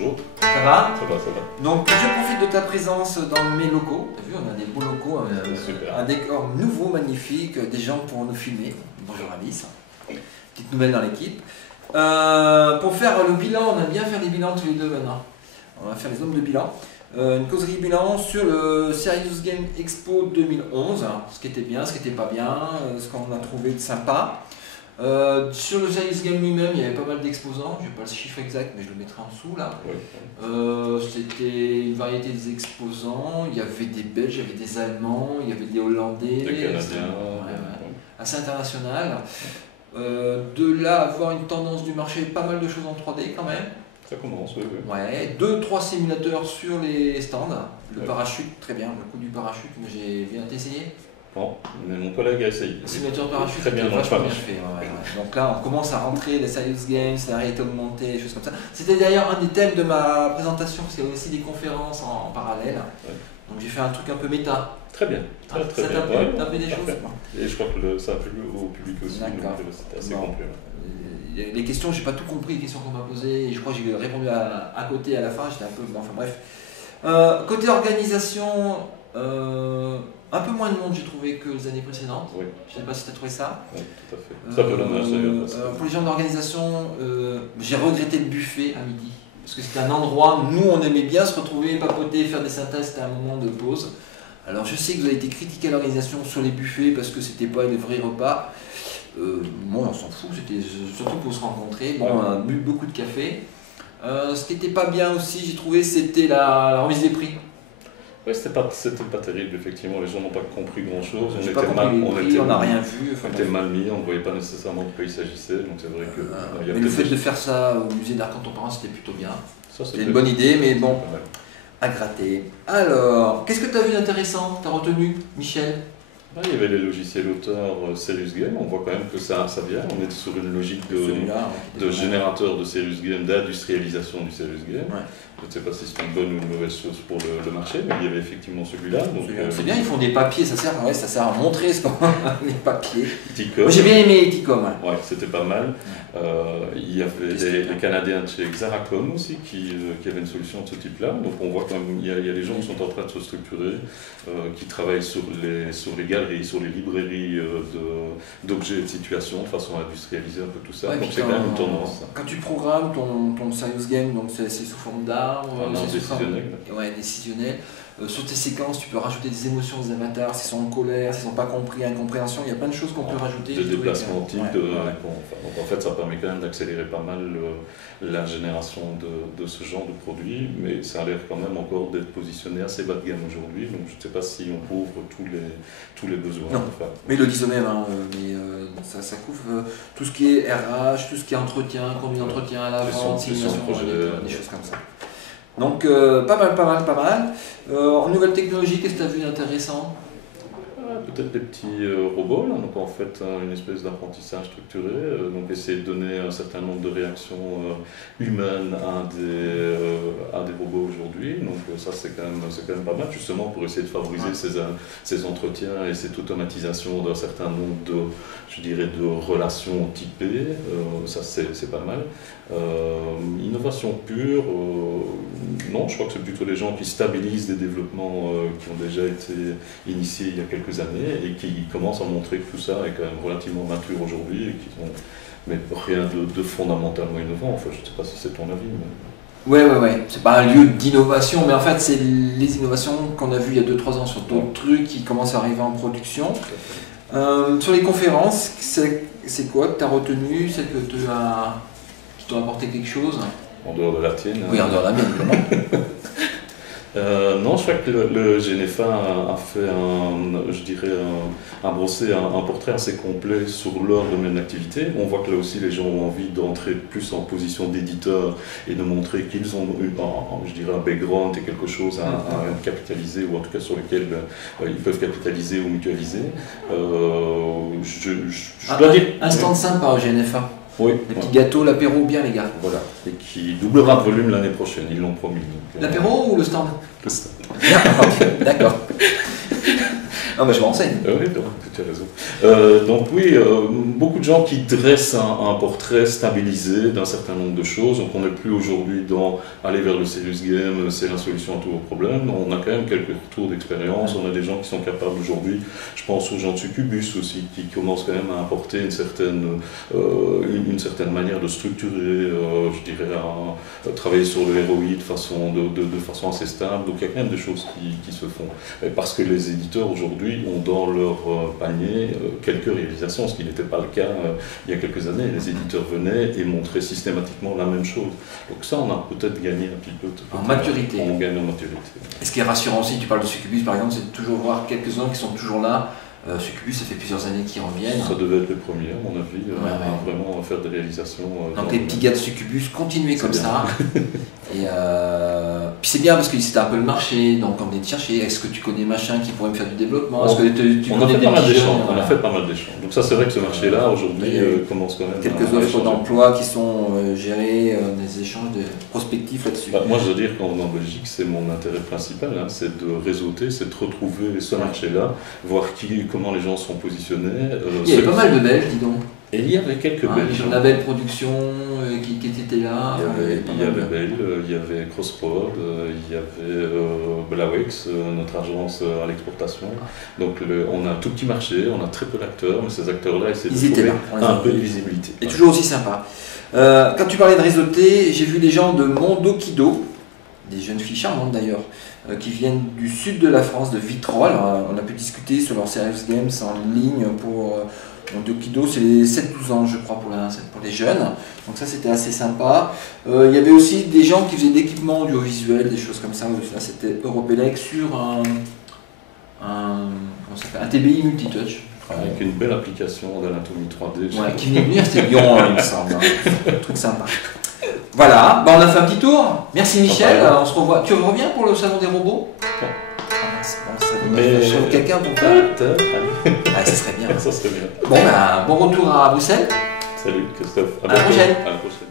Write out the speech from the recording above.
Bonjour. Ça va? Ça va, ça va. Donc je profite de ta présence dans mes locaux. T'as vu, on a des beaux locaux, un décor nouveau, magnifique, des gens pour nous filmer. Bonjour Alice. Petite nouvelle dans l'équipe. Pour faire le bilan, on aime bien faire des bilans tous les deux maintenant. On va faire les hommes de bilan. Une causerie bilan sur le Serious Game Expo 2011. Ce qui était bien, ce qui n'était pas bien, ce qu'on a trouvé de sympa. Sur le Serious Game lui-même, il y avait pas mal d'exposants, je n'ai pas le chiffre exact, mais je le mettrai en dessous là. Oui. C'était une variété des exposants, il y avait des Belges, il y avait des Allemands, il y avait des Hollandais, Des Canadiens. assez international. De là, avoir une tendance du marché, pas mal de choses en 3D quand même. Ça commence, oui. Ouais, 2-3 simulateurs sur les stands. Le Ouais. parachute, très bien, le coup du parachute, mais j'ai bien essayé. Bon, mais mon collègue a essayé. Le simulateur parachute, Très bien, c'était vachement bien parachute. fait. Donc là, on commence à rentrer les Serious Games, la réalité augmentée, des choses comme ça. C'était d'ailleurs un des thèmes de ma présentation, parce qu'il y a aussi des conférences en parallèle. Ouais. Donc j'ai fait un truc un peu méta. Très bien, très Ça bien. t'a plu? Ouais, T'as fait des choses? parfaitement. Et je crois que ça a plu au public aussi, donc D'accord. c'était assez Bon. complet. Les questions, j'ai pas tout compris, les questions qu'on m'a posées, et je crois que j'ai répondu à côté à la fin, j'étais un peu. Bon, enfin bref. Côté organisation, un peu moins de monde j'ai trouvé que les années précédentes. Oui, Je sais pas si tu as trouvé ça. oui, tout à fait. Ça peut dommage d'ailleurs. Pour les gens d'organisation, j'ai regretté le buffet à midi. Parce que c'était un endroit, nous on aimait bien se retrouver, papoter, faire des synthèses, c'était un moment de pause. Alors je sais que vous avez été critiqué à l'organisation sur les buffets parce que c'était pas des vrais repas. Moi on s'en fout, c'était surtout pour se rencontrer. Bon, on a bu beaucoup de café. Ce qui était pas bien aussi, j'ai trouvé, c'était la remise des prix. Ouais, c'était pas terrible, effectivement. Les gens n'ont pas compris grand-chose. J'ai pas compris les prix, on n'a rien vu. On était mal mis, on ne voyait pas nécessairement de quoi il s'agissait. Donc c'est vrai que. Il y a mais le fait peut-être de faire ça au musée d'art contemporain, c'était plutôt bien. ça, C'était une bonne idée, mais bon, pas mal. à gratter. Alors, qu'est-ce que tu as vu d'intéressant? Tu as retenu, Michel? Ah, il y avait les logiciels auteurs Serious Game, on voit quand même que ça vient, on est sur une logique Celui-là, de générateur de Serious Game, d'industrialisation du Serious Game. Ouais. Je ne sais pas si c'est une bonne ou une mauvaise chose pour le marché, mais il y avait effectivement celui-là. C'est bien, ils font des papiers, ça sert à montrer ce qu'on les papiers. Ticom. Moi j'ai bien aimé Eticom. Ouais. Ouais, c'était pas mal. Il y avait les Canadiens de chez Xaracom aussi qui avaient une solution de ce type-là. Donc on voit quand même, il y a les gens qui sont en train de se structurer, qui travaillent sur les galeries, sur les librairies d'objets et de situations, de façon à industrialiser un peu tout ça. Ouais, donc c'est quand même une tendance. Quand tu programmes ton Serious Game, donc c'est sous forme d'armes, Non, décisionnel. Ouais, décisionnel. Sur tes séquences, tu peux rajouter des émotions aux avatars, s'ils sont en colère, s'ils sont pas compris, incompréhension, il y a plein de choses qu'on peut rajouter. Des déplacements types. Ouais. Donc en fait, ça permet quand même d'accélérer pas mal la génération de ce genre de produits, mais ça a l'air quand même encore d'être positionné assez bas de gamme aujourd'hui, donc je ne sais pas si on couvre tous les besoins. Non. Enfin, Mais ils le disent eux-mêmes, hein, mais ça couvre tout ce qui est RH, tout ce qui est entretien, conduite d'entretien à la vente, simulation, des choses comme ça. Donc pas mal. En nouvelle technologie, qu'est-ce que tu as vu d'intéressant? peut-être les petits robots, là. Donc en fait une espèce d'apprentissage structuré, donc essayer de donner un certain nombre de réactions humaines à des robots aujourd'hui, donc ça c'est quand même pas mal, justement pour essayer de favoriser ces entretiens et cette automatisation d'un certain nombre de relations typées, ça c'est pas mal. Innovation pure, non, je crois que c'est plutôt les gens qui stabilisent des développements qui ont déjà été initiés il y a quelques années et qui commencent à montrer que tout ça est quand même relativement mature aujourd'hui et qui sont mais rien de fondamentalement innovant. Enfin, je ne sais pas si c'est ton avis. Mais... Ouais. C'est pas un lieu d'innovation, mais en fait, c'est les innovations qu'on a vues il y a 2-3 ans sur d'autres trucs qui commencent à arriver en production. Sur les conférences, c'est quoi que tu as retenu? Celle que qui t'ont apporté quelque chose? En dehors de la tienne. Oui, en dehors de la mienne, évidemment. Non, je crois que le GNFA a fait brossé un portrait assez complet sur leur domaine d'activité. On voit que là aussi les gens ont envie d'entrer plus en position d'éditeur et de montrer qu'ils ont un background et quelque chose à capitaliser, ou en tout cas sur lequel ils peuvent capitaliser ou mutualiser. Je dois dire... Un stand simple par GNFA. Oui. Les petits gâteaux, l'apéro, bien les gars. Voilà, et qui doublera de volume l'année prochaine, ils l'ont promis. L'apéro ou le stand? Le stand. D'accord. Ah bah je m'enseigne. Oui, tu as raison. Donc oui, beaucoup de gens qui dressent un portrait stabilisé d'un certain nombre de choses. Donc on n'est plus aujourd'hui dans aller vers le serious game, c'est la solution à tous vos problèmes. On a quand même quelques retours d'expérience. On a des gens qui sont capables aujourd'hui, je pense aux gens de Succubus aussi, qui commencent quand même à apporter une certaine manière de structurer, je dirais, à travailler sur le ROI de façon assez stable. Donc il y a quand même des choses qui se font. Parce que les éditeurs aujourd'hui ont dans leur panier quelques réalisations, ce qui n'était pas le cas il y a quelques années. Les éditeurs venaient et montraient systématiquement la même chose. Donc ça, on a peut-être gagné un petit peu. En maturité. On gagne en maturité. Et ce qui est rassurant aussi, tu parles de Succubus par exemple, c'est de toujours voir quelques-uns qui sont toujours là. Succubus, ça fait plusieurs années qu'ils reviennent. Ça devait être les premiers, à mon avis, à vraiment faire des réalisations. Donc les petits gars de Succubus, continuez comme ça. Et puis c'est bien parce que c'était un peu le marché, donc on venait de chercher, est-ce que tu connais machin qui pourrait me faire du développement? On a fait pas mal d'échanges. On a fait pas mal d'échanges. Donc ça c'est vrai que ce marché-là aujourd'hui commence quand même. Quelques offres d'emploi qui sont gérées, des échanges de prospectifs là-dessus. Moi je veux dire qu'en Belgique c'est mon intérêt principal, c'est de réseauter, c'est de retrouver ce marché-là, voir comment les gens sont positionnés. Il y avait pas mal de Belges, dis donc. Et il y avait quelques Belges. La belle production qui était là. Il y avait Bell, il y avait Crossroad, il y avait Blauwex, notre agence à l'exportation. Donc on a un tout petit marché, on a très peu d'acteurs, mais ces acteurs-là essaient de trouver un peu de visibilité. Et toujours aussi sympa. Quand tu parlais de réseauter, j'ai vu des gens de Mondokido, des jeunes filles charmantes d'ailleurs, qui viennent du sud de la France, de Vitrolles. On a pu discuter sur leur Serious Games en ligne pour Mondokido, c'est les 7-12 ans je crois pour les jeunes. Donc ça c'était assez sympa. Il y avait aussi des gens qui faisaient d'équipements audiovisuels, des choses comme ça. Là c'était Europelec sur un TBI multitouch. Avec une belle application d'anatomie 3D. Ouais, qui venait de venir, c'était Lyon, il me semble. Un truc sympa. Voilà, on a fait un petit tour. Merci Michel, on se revoit. Tu reviens pour le salon des robots? Mais quelqu'un pour faire. Ça serait bien. Ça serait bien. Bon retour à Bruxelles. Salut Christophe. À la prochaine. À la prochaine.